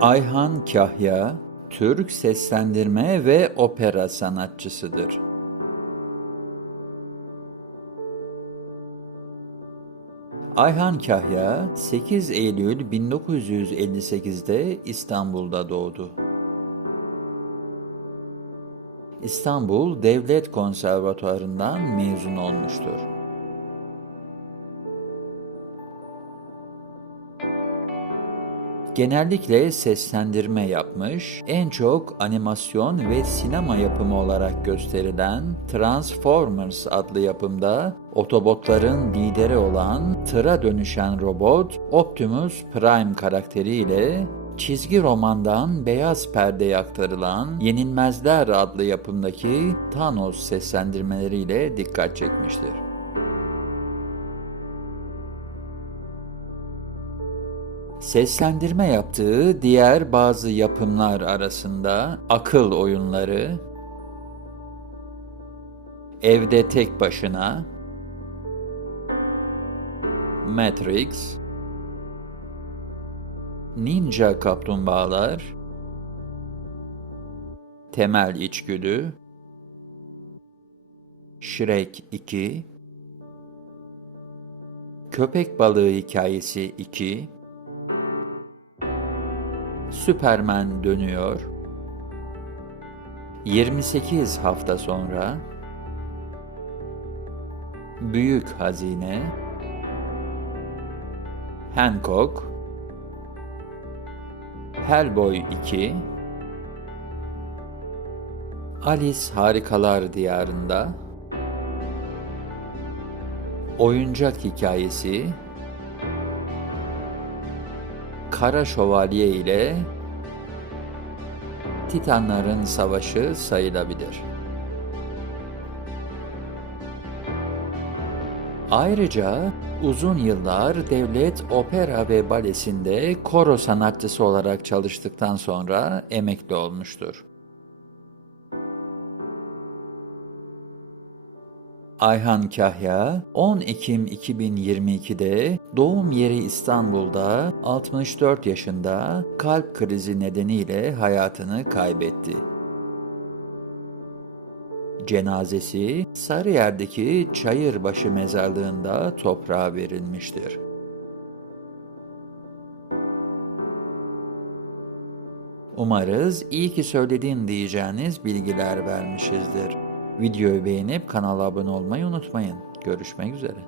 Ayhan Kahya, Türk seslendirme ve opera sanatçısıdır. Ayhan Kahya 8 Eylül 1958'de İstanbul'da doğdu. İstanbul Devlet Konservatuarı'ndan mezun olmuştur. Genellikle seslendirme yapmış, en çok animasyon ve sinema yapımı olarak gösterilen Transformers adlı yapımda Autobotların lideri olan tıra dönüşen robot Optimus Prime karakteriyle çizgi romandan beyaz perdeye aktarılan Yenilmezler adlı yapımdaki Thanos seslendirmeleriyle dikkat çekmiştir. Seslendirme yaptığı diğer bazı yapımlar arasında Akıl Oyunları, Evde Tek Başına, Matrix, Ninja Kaplumbağalar, Temel İçgüdü, Shrek 2, Köpek Balığı Hikayesi 2, Süpermen dönüyor. 28 hafta sonra Büyük Hazine Hancock Hellboy 2 Alice Harikalar Diyarında Oyuncak Hikayesi Kara Şövalye ile Titanların Savaşı sayılabilir. Ayrıca uzun yıllar devlet opera ve balesinde koro sanatçısı olarak çalıştıktan sonra emekli olmuştur. Ayhan Kahya 10 Ekim 2022'de doğum yeri İstanbul'da 64 yaşında kalp krizi nedeniyle hayatını kaybetti. Cenazesi Sarıyer'deki Çayırbaşı mezarlığında toprağa verilmiştir. Umarız iyi ki söyledin diyeceğiniz bilgiler vermişizdir. Videoyu beğenip kanala abone olmayı unutmayın. Görüşmek üzere.